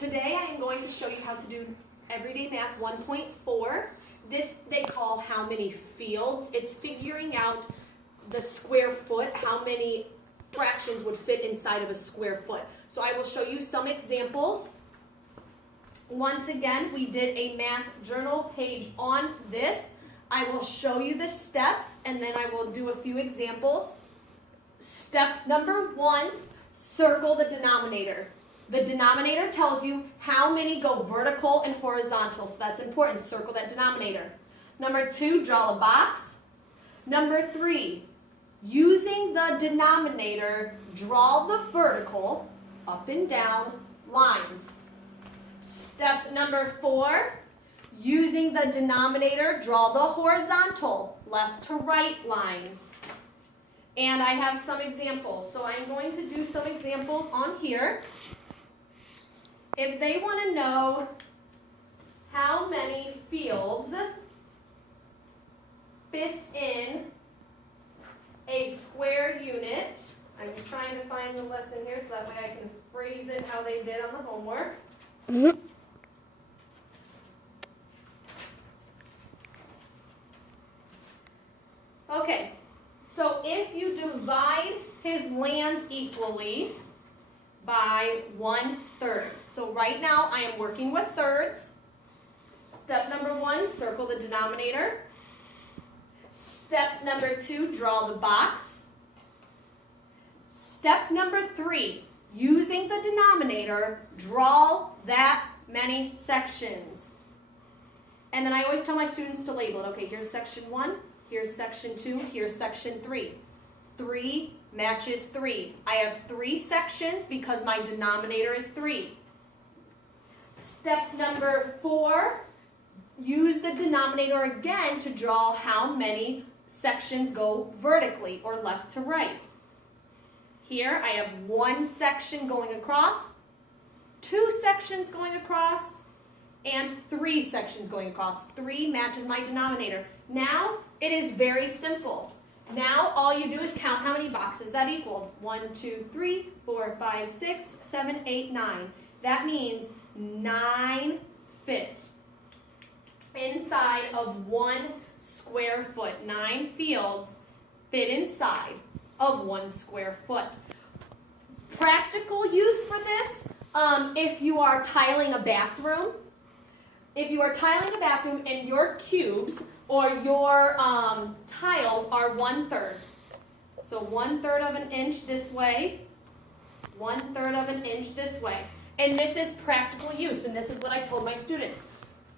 Today I am going to show you how to do Everyday Math 1.4. This they call how many fields. It's figuring out the square foot, how many fractions would fit inside of a square foot. So I will show you some examples. Once again, we did a math journal page on this. I will show you the steps and then I will do a few examples. Step number 1, circle the denominator. The denominator tells you how many go vertical and horizontal, so that's important. Circle that denominator. Number 2, draw a box. Number 3, using the denominator, draw the vertical, up and down lines. Step number 4, using the denominator, draw the horizontal, left to right lines. And I have some examples, so I'm going to do some examples on here. If they want to know how many fields fit in a square unit, I'm trying to find the lesson here so that way I can phrase it how they did on the homework. Okay, so if you divide his land equally by 1/3. So right now I am working with thirds. Step number 1, circle the denominator. Step number 2, draw the box. Step number 3, using the denominator, draw that many sections. And then I always tell my students to label it. Okay, here's section 1, here's section 2, here's section 3. 3 matches 3. I have 3 sections because my denominator is 3. Step number 4, use the denominator again to draw how many sections go vertically or left to right. Here I have 1 section going across, 2 sections going across, and 3 sections going across. 3 matches my denominator. Now it is very simple. Now all you do is count how many boxes that equal. 1, 2, 3, 4, 5, 6, 7, 8, 9. That means 9 fit inside of 1 square foot. 9 fields fit inside of 1 square foot. Practical use for this, if you are tiling a bathroom. If you are tiling a bathroom and your cubes or your tiles are 1/3. So 1/3 of an inch this way, 1/3 of an inch this way. And this is practical use, and this is what I told my students.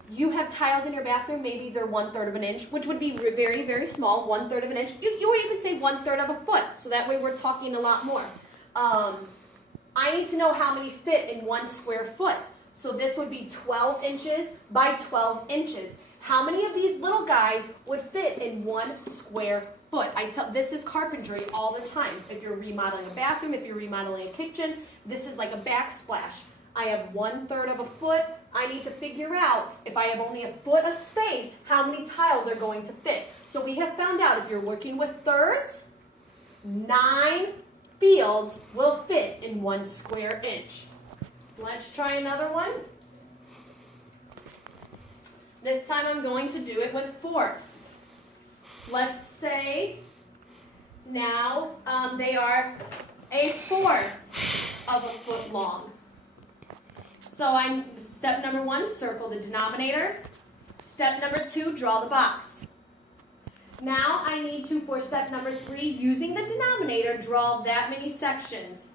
You have tiles in your bathroom, maybe they're 1/3 of an inch, which would be very, very small, 1/3 of an inch. Or you could say 1/3 of a foot, so that way we're talking a lot more. I need to know how many fit in 1 square foot. So this would be 12 inches by 12 inches. How many of these little guys would fit in 1 square foot? This is carpentry all the time. If you're remodeling a bathroom, if you're remodeling a kitchen, this is like a backsplash. I have 1/3 of a foot. I need to figure out, if I have only a foot of space, how many tiles are going to fit. So we have found out if you're working with thirds, 9 fields will fit in 1 square inch. Let's try another one. This time I'm going to do it with fourths. Let's say now they are 1/4 of a foot long. So step number 1, circle the denominator. Step number 2, draw the box. Now I need to, for step number 3, using the denominator, draw that many sections.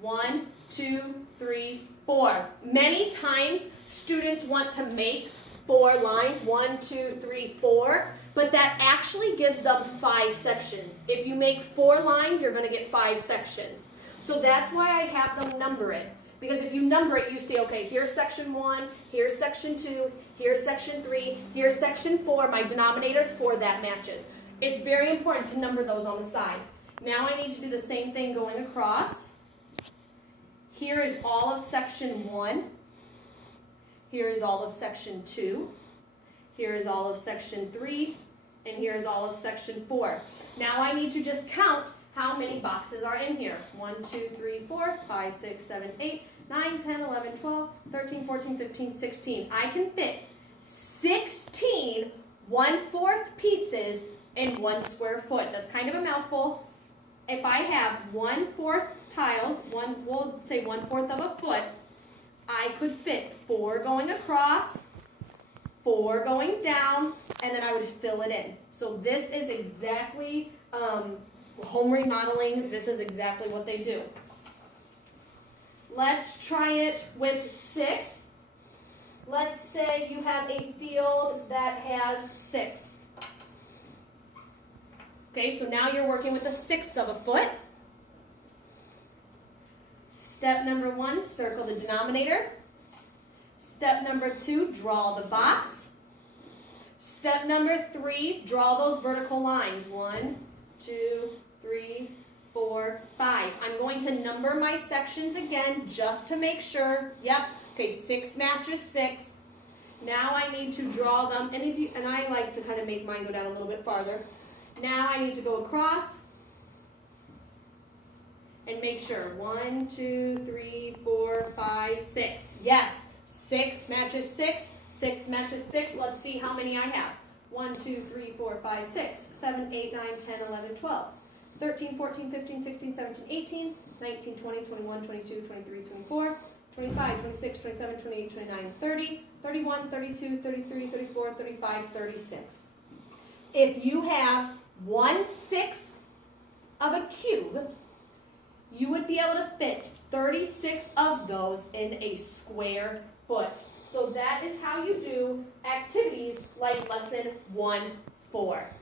1, 2, 3, 4. Many times students want to make 4 lines, 1, 2, 3, 4, but that actually gives them 5 sections. If you make 4 lines, you're going to get 5 sections. So that's why I have them number it. Because if you number it, you see, okay, here's section 1, here's section 2, here's section 3, here's section 4. My denominator's 4, that matches. It's very important to number those on the side. Now I need to do the same thing going across. Here is all of section 1. Here is all of section 2. Here is all of section 3. And here is all of section 4. Now I need to just count how many boxes are in here. 1, 2, 3, 4, 5, 6, 7, 8, 9, 10, 11, 12, 13, 14, 15, 16. I can fit 16 1/4 pieces in 1 square foot. That's kind of a mouthful. If I have 1/4 tiles, we'll say 1/4 of a foot, I could fit 4 going across, 4 going down, and then I would fill it in. So this is exactly home remodeling. This is exactly what they do. Let's try it with 6. Let's say you have a field that has 6. Okay, so now you're working with 1/6 of a foot. Step number 1, circle the denominator. Step number 2, draw the box. Step number 3, draw those vertical lines. 1, 2, 3, 4, 5. I'm going to number my sections again just to make sure. Yep. Okay, 6 matches 6. Now I need to draw them, and I like to kind of make mine go down a little bit farther. Now I need to go across and make sure. 1, 2, 3, 4, 5, 6. Yes, 6 matches 6. 6 matches 6. Let's see how many I have. 1, 2, 3, 4, 5, 6, 7, 8, 9, 10, 11, 12, 13, 14, 15, 16, 17, 18, 19, 20, 21, 22, 23, 24, 25, 26, 27, 28, 29, 30, 31, 32, 33, 34, 35, 36. If you have 1/6 of a cube, you would be able to fit 36 of those in a square foot. So that is how you do activities like lesson 1-4.